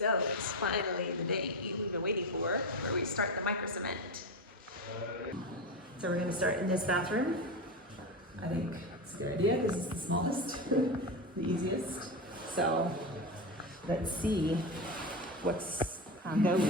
So it's finally the day we've been waiting for, where we start the microcement. So we're going to start in this bathroom. I think it's a good idea because it's the smallest, the easiest. So let's see how it goes.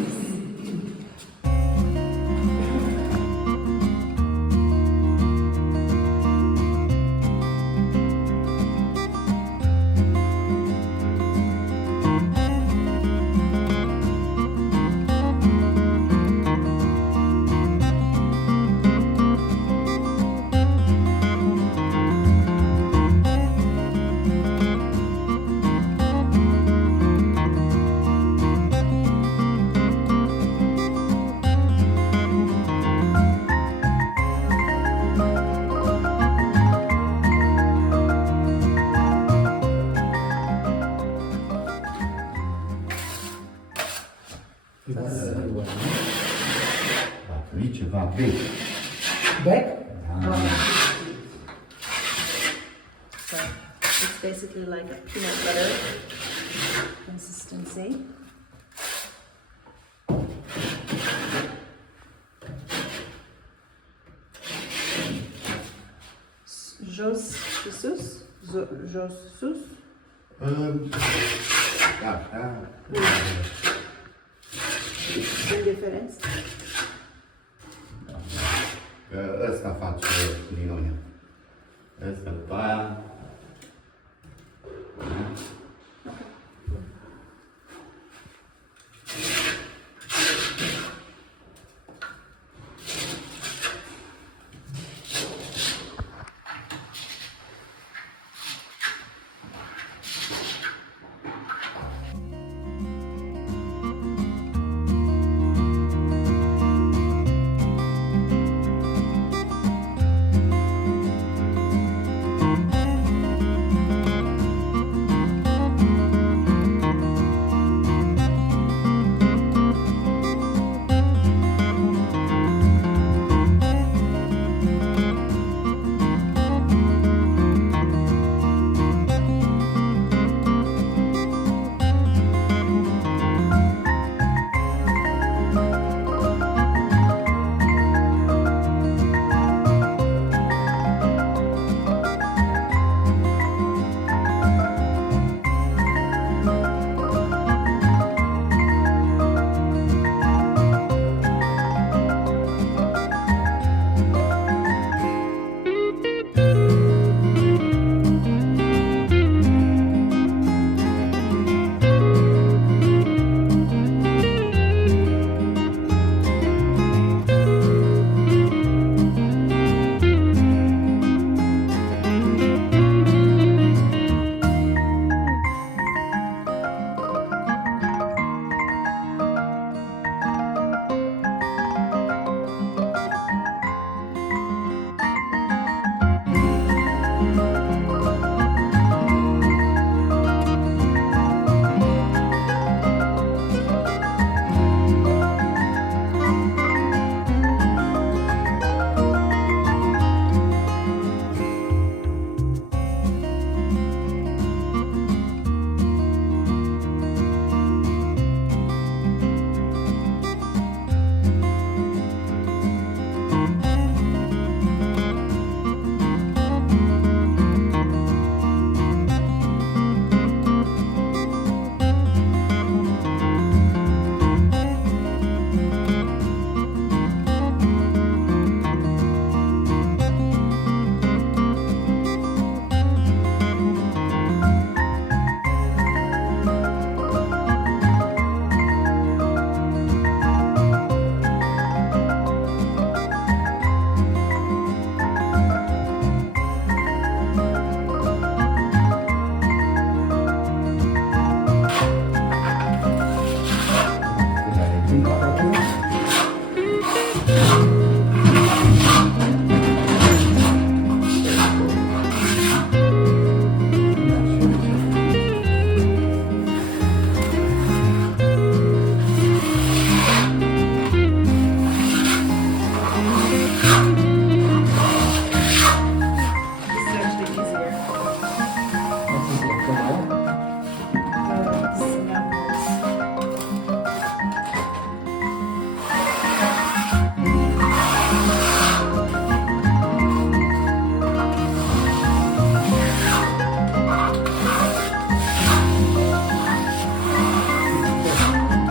Aici va bec. Bec? Da. So it's basically like a peanut butter consistency. Josus? Da, da. Ce diferență? Că ăsta face linonia. Ăsta după aia.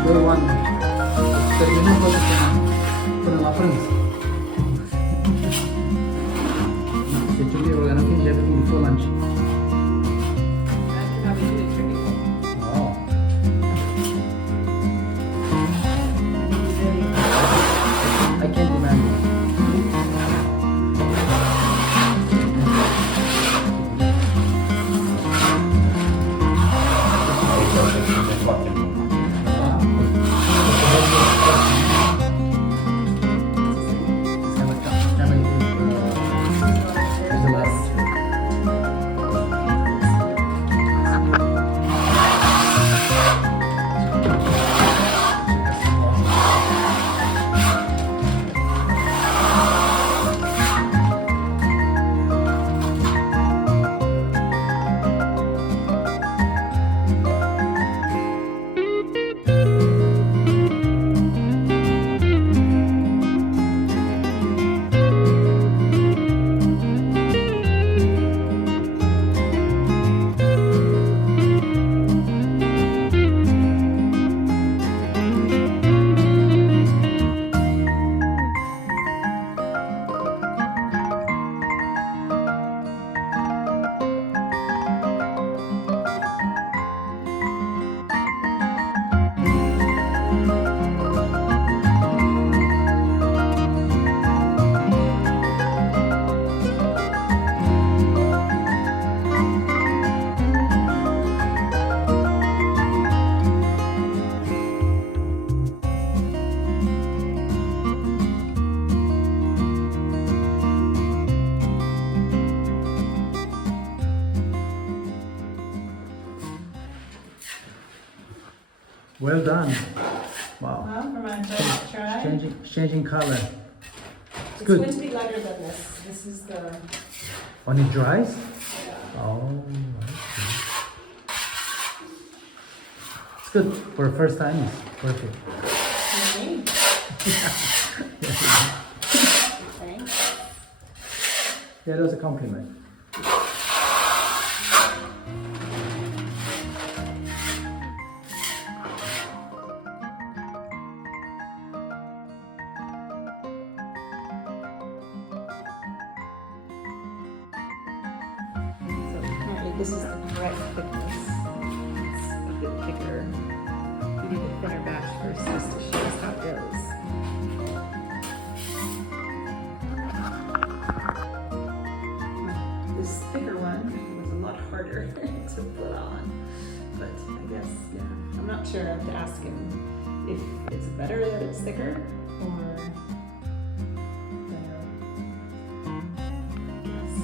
2 oameni. Terminăm totul până la prânz. Deci we were gonna finish everything before lunch. Imagine how we do it tricky. Wow. I can't imagine. Foarte bun. Well done. Wow. Well, for my first try. Changing color. It's good. going to be lighter than this. This is the. When it dries? Yeah. Oh, I see. It's good. For the first time, it's perfect. Okay. Thanks. Yeah, that was a compliment. So apparently this is the correct thickness. It's a bit thicker. We need a thinner batch first just to show us how it goes. This thicker one was a lot harder to put on. But I guess, yeah, I'm not sure. I have to ask him if it's better that it's thicker or better. I guess.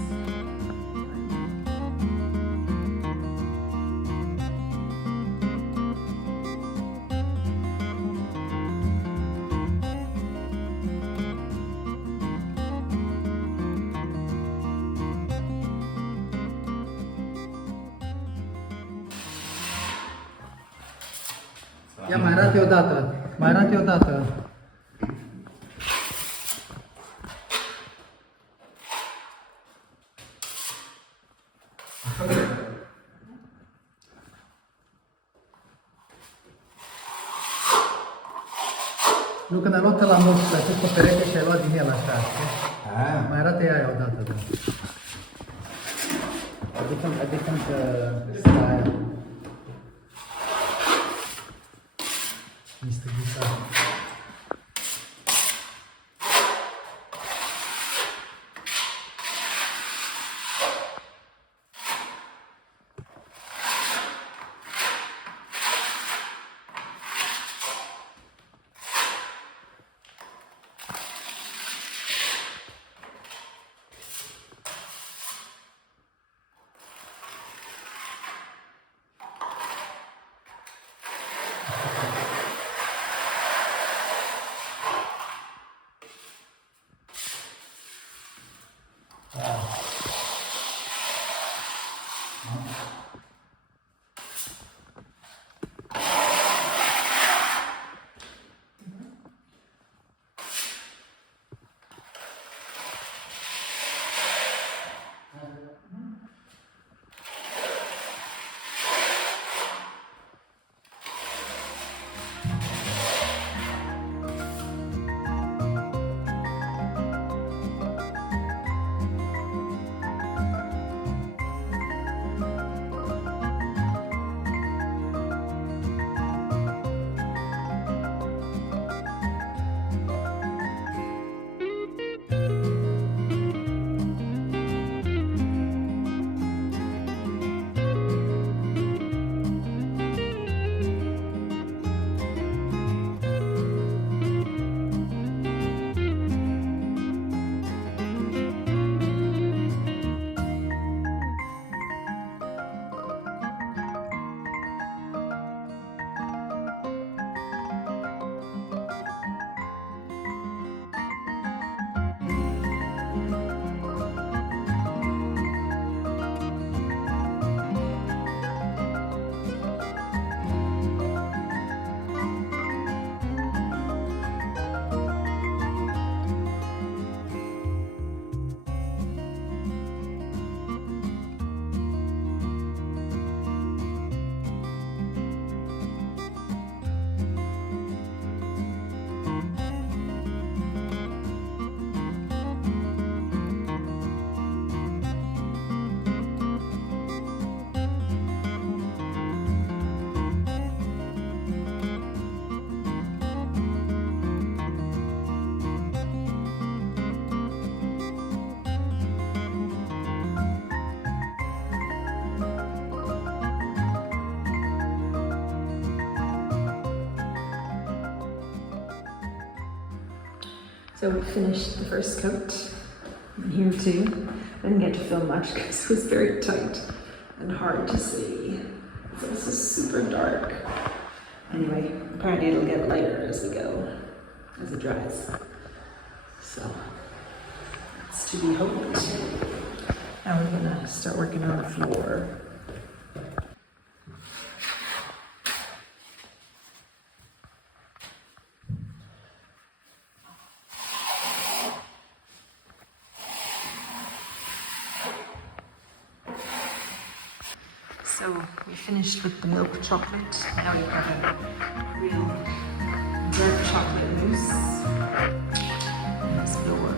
Ia mai arată odată. Mai arată odată. Nu, când ai luat la mult, ai pus pe perete și ai luat din el așa. Ah. Mai arată ea odată, da. A different style. Mr. Guitar. So we finished the first coat, and here too. I didn't get to film much because it was very tight and hard to see. It's also super dark. Anyway, apparently it'll get lighter as we go, as it dries. So, it's to be hoped. Now we're gonna start working on the floor. So we finished with the milk chocolate. Now we've got a real dark chocolate mousse on this floor.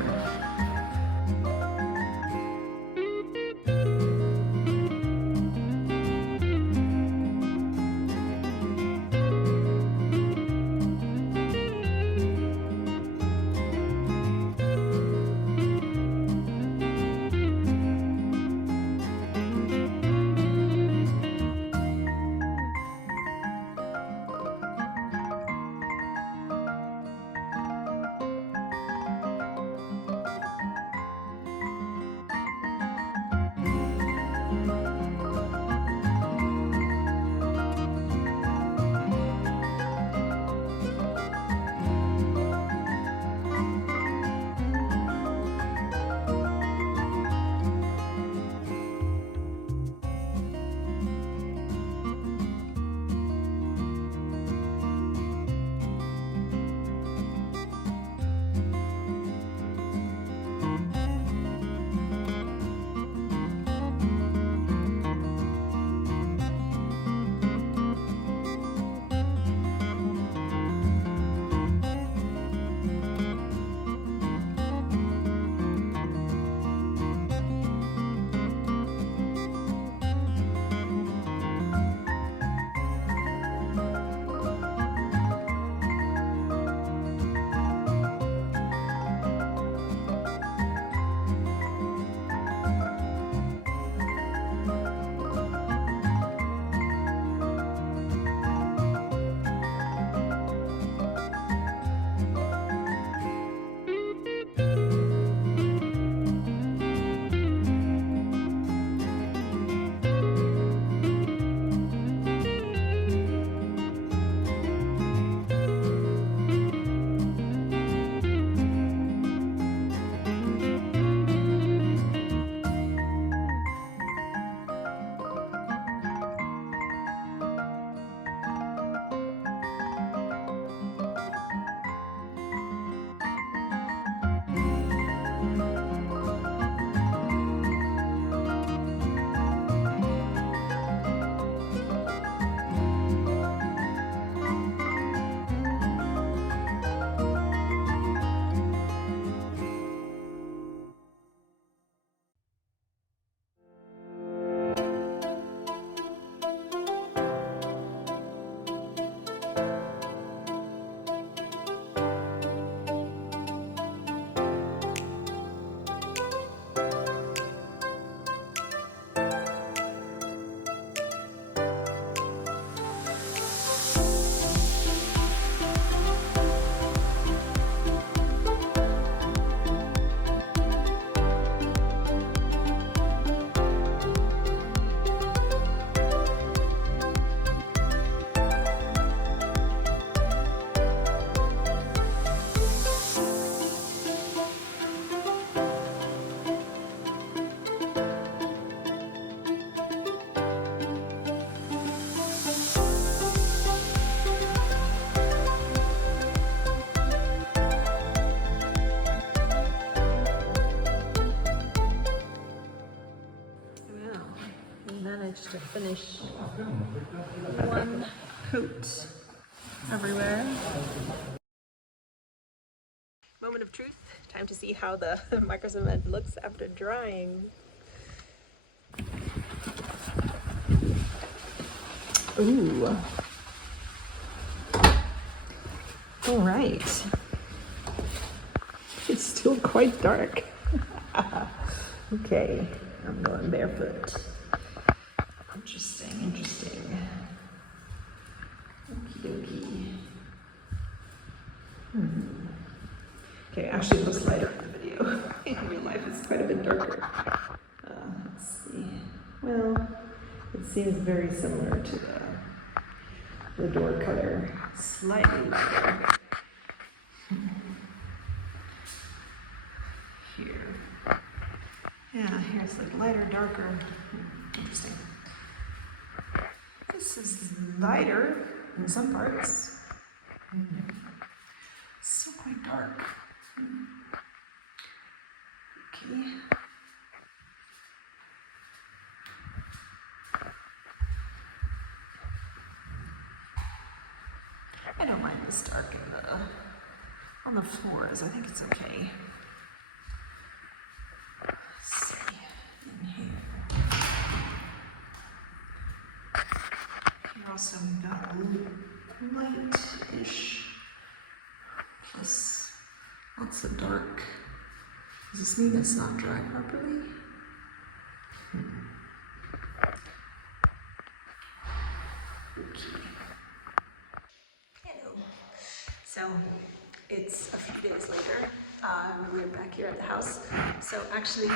Managed to finish one coat everywhere. Moment of truth. Time to see how the microcement looks after drying. Ooh. All right. It's still quite dark. Okay, I'm going barefoot. Interesting, interesting. Okie dokie. Okay, actually it looks lighter in the video. In real life it's quite a bit darker. Let's see. Well, it seems very similar to the door color. Slightly lighter. Here. Yeah, here it's like lighter, darker. Interesting. This is lighter in some parts. Still quite dark. Okay. I don't mind this dark on the floors. I think it's okay. Let's see in here. Here also we've got a little light-ish. Plus lots of dark. Does this mean it's not dry properly? Okay. Hello. So it's a few days later. We're back here at the house. So actually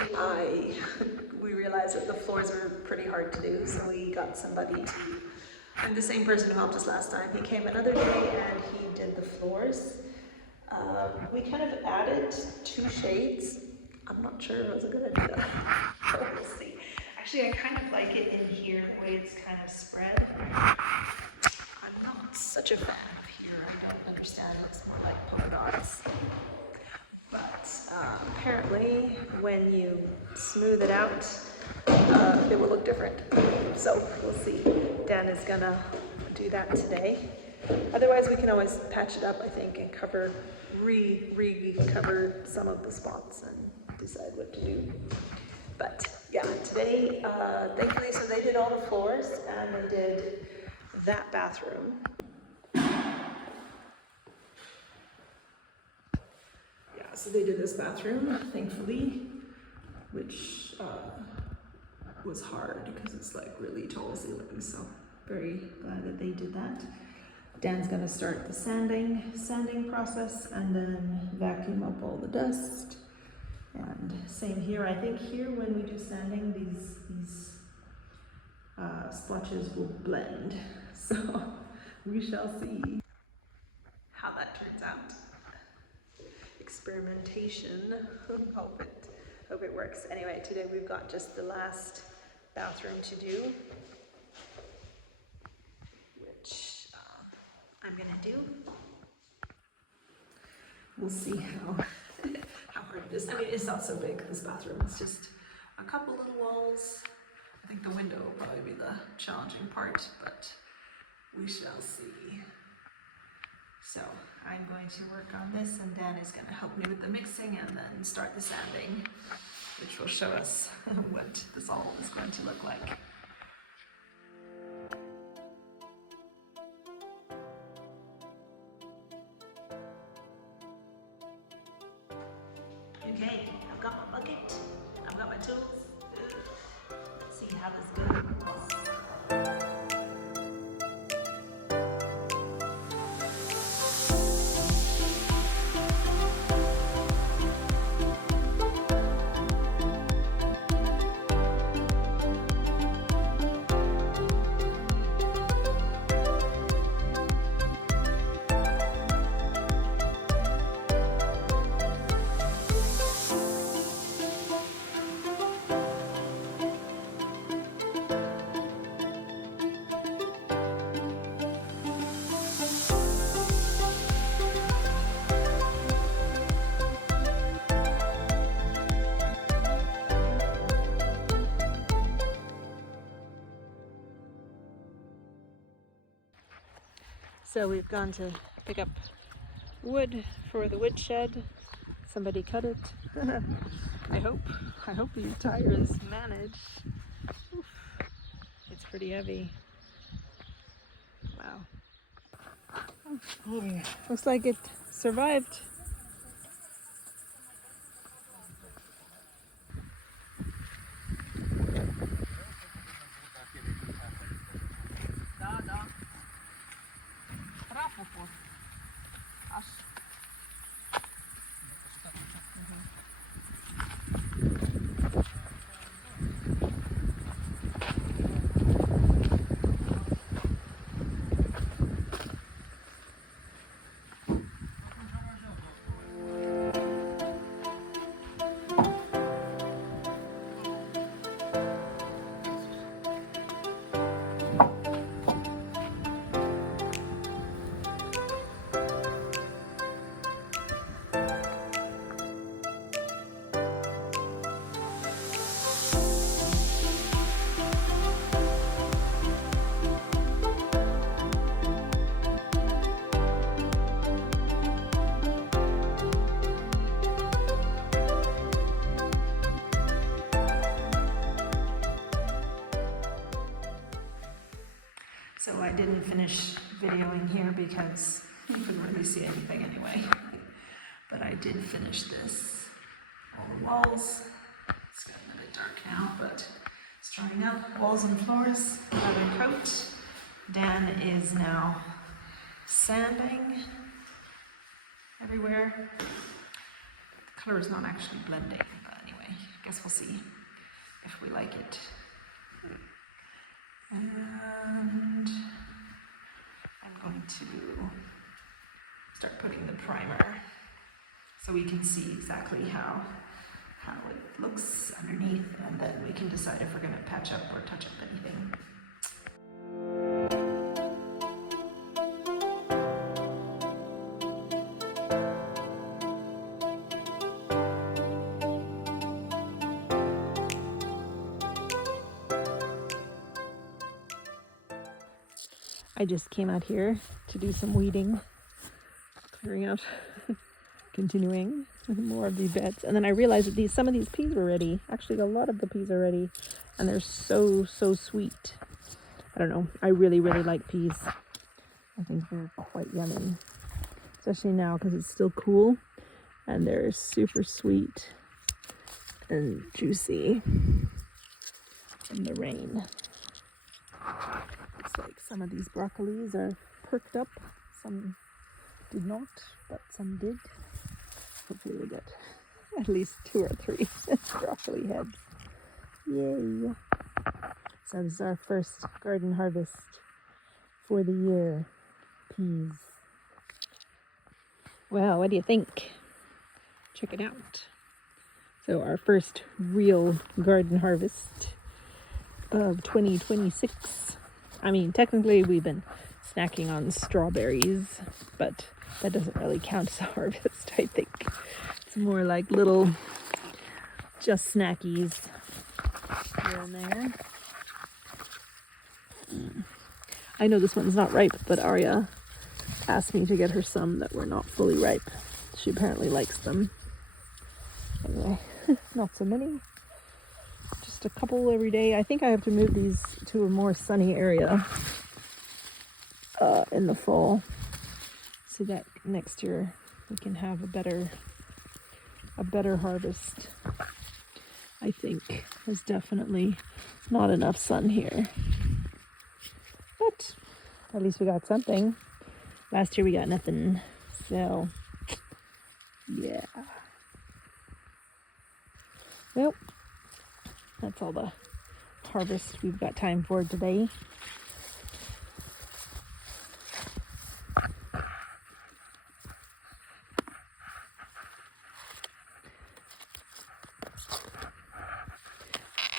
we realized that the floors were pretty hard to do, so we got somebody to, and the same person who helped us last time, he came another day and he did the floors. We kind of added 2 shades. I'm not sure if it was a good idea, but we'll see. Actually, I kind of like it in here, the way it's kind of spread. I'm not such a fan of here. I don't understand. It looks more like polka dots. But apparently, when you smooth it out, it will look different. So we'll see. Dan is gonna do that today. Otherwise, we can always patch it up, I think, and recover some of the spots and decide what to do. But yeah, today, thankfully, so they did all the floors and they did that bathroom. Yeah, so they did this bathroom, thankfully, which was hard because it's like really tall ceilings. So very glad that they did that. Dan's gonna start the sanding process and then vacuum up all the dust. And same here, I think here when we do sanding, these splotches will blend. So we shall see how that turns out. Experimentation, hope it works. Anyway, today we've got just the last bathroom to do, which I'm gonna do. We'll see how hard it is. I mean, it's not so big, this bathroom. It's just a couple little walls. I think the window will probably be the challenging part, but we shall see. So I'm going to work on this and Dan is gonna help me with the mixing and then start the sanding, which will show us what this all is going to look like. Okay, I've got my bucket, I've got my tools. Let's see how this goes. So we've gone to pick up wood for the wood shed. Somebody cut it. I hope these tires manage. Oof. It's pretty heavy. Wow. Oh, yeah. Looks like it survived. I didn't finish videoing here because you couldn't really see anything anyway. But I did finish this. All the walls. It's getting a bit dark now, but it's drying up. Walls and floors, another coat. Dan is now sanding everywhere. The color is not actually blending, but anyway, I guess we'll see if we like it. And I'm going to start putting the primer so we can see exactly how it looks underneath, and then we can decide if we're going to patch up or touch up anything. I just came out here to do some weeding, clearing out, continuing with more of these beds. And then I realized that some of these peas were ready. Actually, a lot of the peas are ready, and they're so sweet. I don't know. I really like peas. I think they're quite yummy, especially now because it's still cool, and they're super sweet and juicy from the rain. Looks like some of these broccolis are perked up. Some did not, but some did. Hopefully we'll get at least 2 or 3 broccoli heads. Yay! So this is our first garden harvest for the year. Peas. Well, what do you think? Check it out. So our first real garden harvest of 2026. I mean, technically we've been snacking on strawberries, but that doesn't really count as a harvest, I think. It's more like little just snackies here and there. I know this one's not ripe, but Arya asked me to get her some that were not fully ripe. She apparently likes them. Anyway, not so many. Just a couple every day. I think I have to move these to a more sunny area in the fall, so that next year we can have a better harvest. I think there's definitely not enough sun here, but at least we got something. Last year we got nothing, so yeah. Well, that's all the harvest we've got time for today.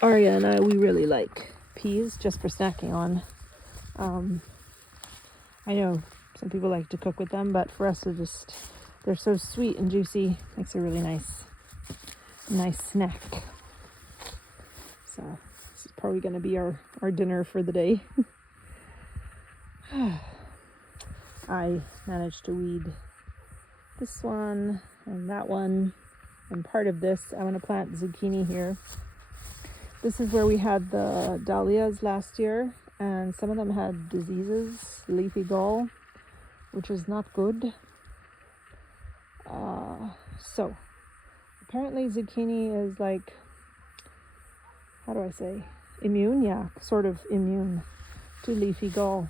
Arya and I, we really like peas just for snacking on. I know some people like to cook with them, but for us they're so sweet and juicy, makes a really nice snack. So this is probably going to be our dinner for the day. I managed to weed this one and that one, and part of this. I'm going to plant zucchini here. This is where we had the dahlias last year, and some of them had diseases, leafy gall, which is not good. So apparently zucchini is like, how do I say, immune? Yeah, sort of immune to leafy gall.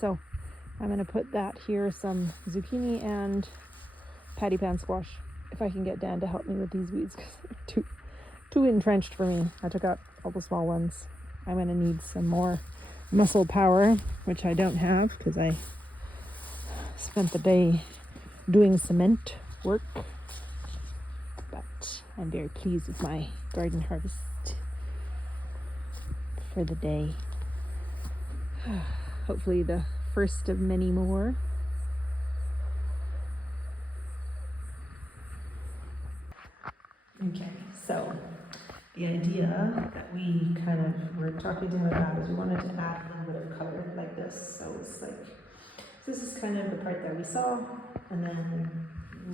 So I'm going to put that here, some zucchini and patty pan squash, if I can get Dan to help me with these weeds, because they're too entrenched for me. I took out all the small ones. I'm going to need some more muscle power, which I don't have because I spent the day doing cement work. But I'm very pleased with my garden harvest for the day. Hopefully the first of many more. Okay, so the idea that we kind of were talking to him about is we wanted to add a little bit of color like this. So it's like, this is kind of the part that we saw, and then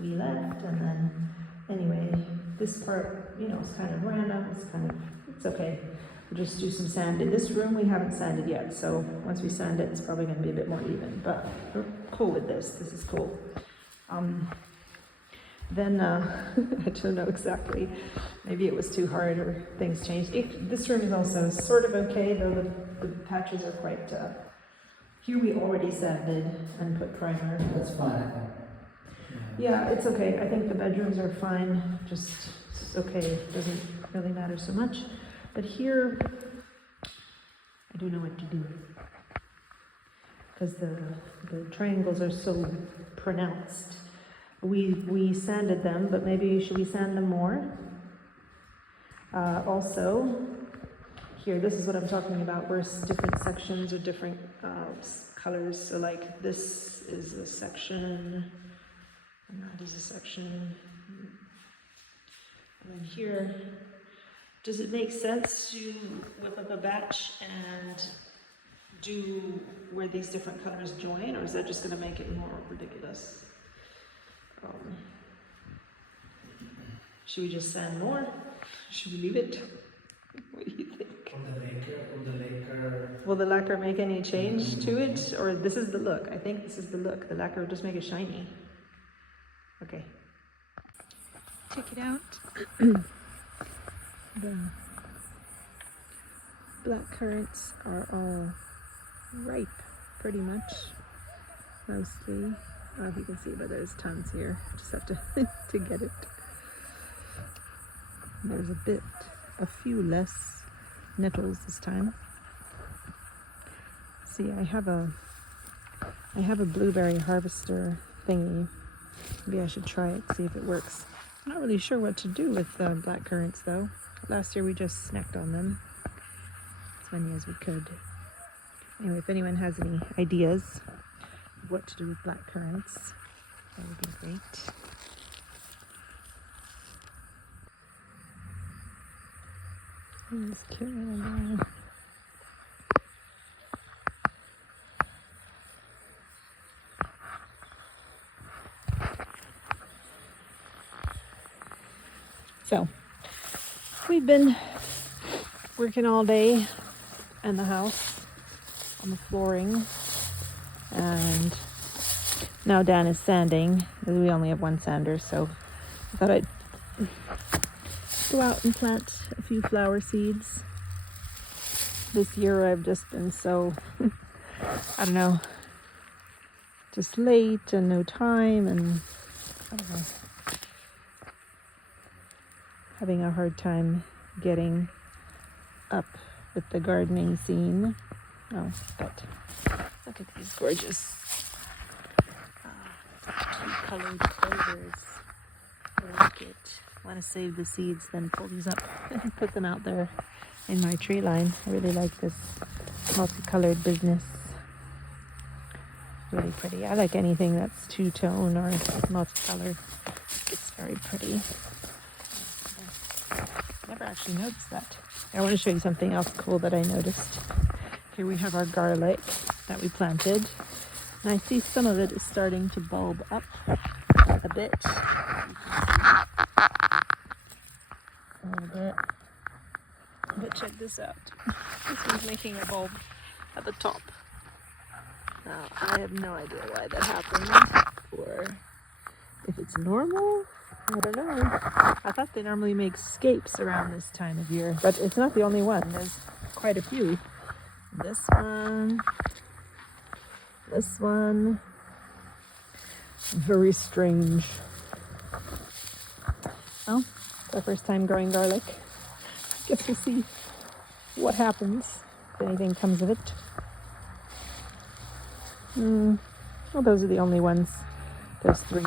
we left, and then anyway, this part, you know, it's kind of random, it's okay. We'll just do some sand. In this room we haven't sanded yet, so once we sand it, it's probably going to be a bit more even, but we're cool with this. This is cool. Then I don't know exactly, maybe it was too hard or things changed. This room is also sort of okay, though the patches are quite, here we already sanded and put primer. That's fine, I think. Yeah, it's okay. I think the bedrooms are fine, just it's okay, it doesn't really matter so much. But here, I don't know what to do, because the triangles are so pronounced. We sanded them, but maybe should we sand them more? Also, here, this is what I'm talking about, where different sections or different colors. So like this is a section, and that is a section. And then here, does it make sense to whip up a batch and do where these different colors join, or is that just going to make it more ridiculous? Should we just sand more? Should we leave it? What do you think? Will the lacquer make any change to it? Or this is the look? I think this is the look. The lacquer will just make it shiny. Okay. Check it out. The black currants are all ripe, pretty much. Mostly. I don't know if you can see, but there's tons here. Just have to to get it. There's a few less nettles this time. See, I have a blueberry harvester thingy. Maybe I should try it, see if it works. I'm not really sure what to do with black currants though. Last year we just snacked on them as many as we could. Anyway, if anyone has any ideas of what to do with black currants, that would be great. This cute little guy. So, we've been working all day in the house on the flooring, and now Dan is sanding. We only have one sander, so I thought I'd go out and plant a few flower seeds. This year I've just been so, I don't know, just late and no time, and I don't know, having a hard time getting up with the gardening scene. Oh, but look at these gorgeous two-colored clovers. I like it. Want to save the seeds, then pull these up and put them out there in my tree line. I really like this multicolored business. Really pretty. I like anything that's two-tone or multicolored. It's very pretty. Never actually noticed that. I want to show you something else cool that I noticed. Here we have our garlic that we planted, and I see some of it is starting to bulb up a bit. A little bit. But check this out. This one's making a bulb at the top. Now, I have no idea why that happened, or if it's normal. I don't know. I thought they normally make scapes around this time of year, but it's not the only one. There's quite a few. This one. Very strange. Well, it's our first time growing garlic. Guess we'll see what happens, if anything comes of it. Well, those are the only ones. There's 3.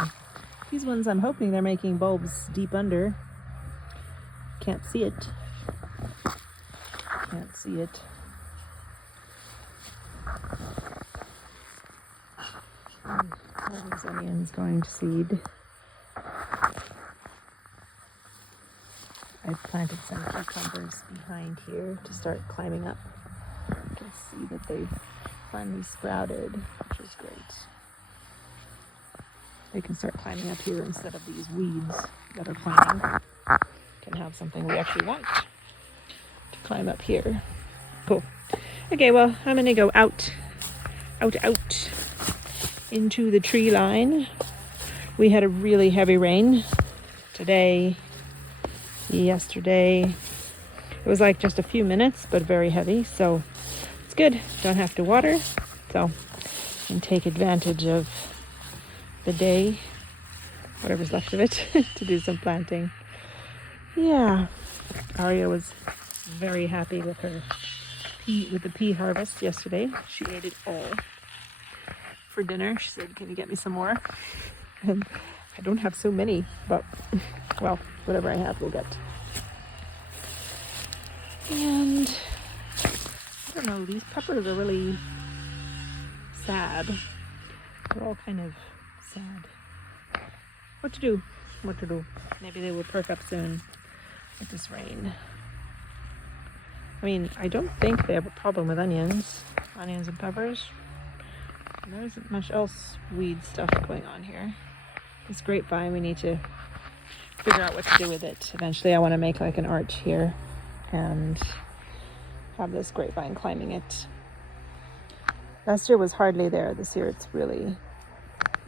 These ones, I'm hoping they're making bulbs deep under. Can't see it. Can't see it. Are these onions going to seed? I've planted some cucumbers behind here to start climbing up. You can see that they've finally sprouted, which is great. They can start climbing up here instead of these weeds that are climbing. Can have something we actually want to climb up here. Cool. Okay, well, I'm gonna go out into the tree line. We had a really heavy rain today, yesterday. It was like just a few minutes, but very heavy, so it's good. Don't have to water, so I can take advantage of the day, whatever's left of it, to do some planting. Yeah, Aria was very happy with her with the pea harvest yesterday. She ate it all for dinner. She said, "Can you get me some more?" And I don't have so many, but well, whatever I have, we'll get. And I don't know, these peppers are really sad. They're all kind of sad. What to do? Maybe they will perk up soon with this rain. I mean, I don't think they have a problem with onions and peppers. There isn't much else weed stuff going on here. This grapevine, we need to figure out what to do with it. Eventually I want to make like an arch here and have this grapevine climbing it. Last year was hardly there. This year it's really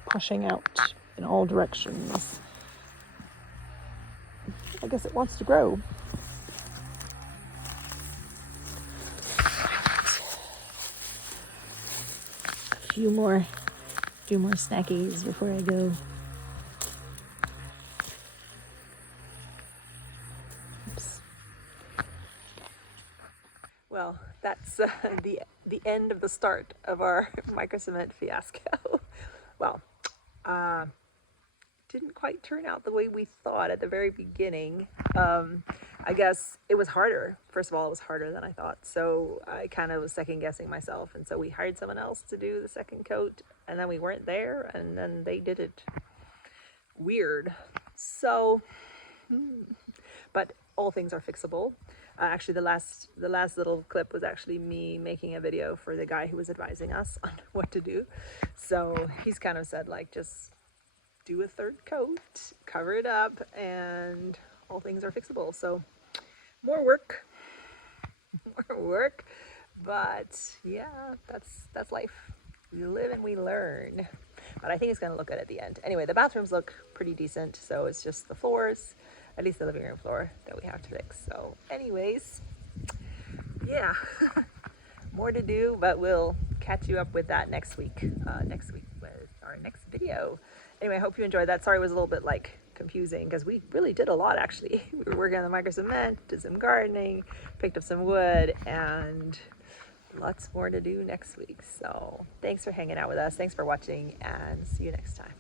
pushing out in all directions. I guess it wants to grow. Few more snackies before I go. Oops. Well, that's the end of the start of our microcement fiasco. Well, didn't quite turn out the way we thought at the very beginning. I guess it was harder. First of all, it was harder than I thought. So I kind of was second guessing myself. And so we hired someone else to do the second coat, and then we weren't there, and then they did it weird. So, but all things are fixable. Actually, the last little clip was actually me making a video for the guy who was advising us on what to do. So he's kind of said, like, just do a third coat, cover it up, and all things are fixable. So more work, but yeah, that's life. We live and we learn. But I think it's gonna look good at the end. Anyway, the bathrooms look pretty decent, so it's just the floors, at least the living room floor, that we have to fix. So anyways, yeah, more to do, but we'll catch you up with that next week with our next video. Anyway, I hope you enjoyed that. Sorry it was a little bit like confusing because we really did a lot actually. We were working on the microcement, did some gardening, picked up some wood, and lots more to do next week. So thanks for hanging out with us. Thanks for watching, and see you next time.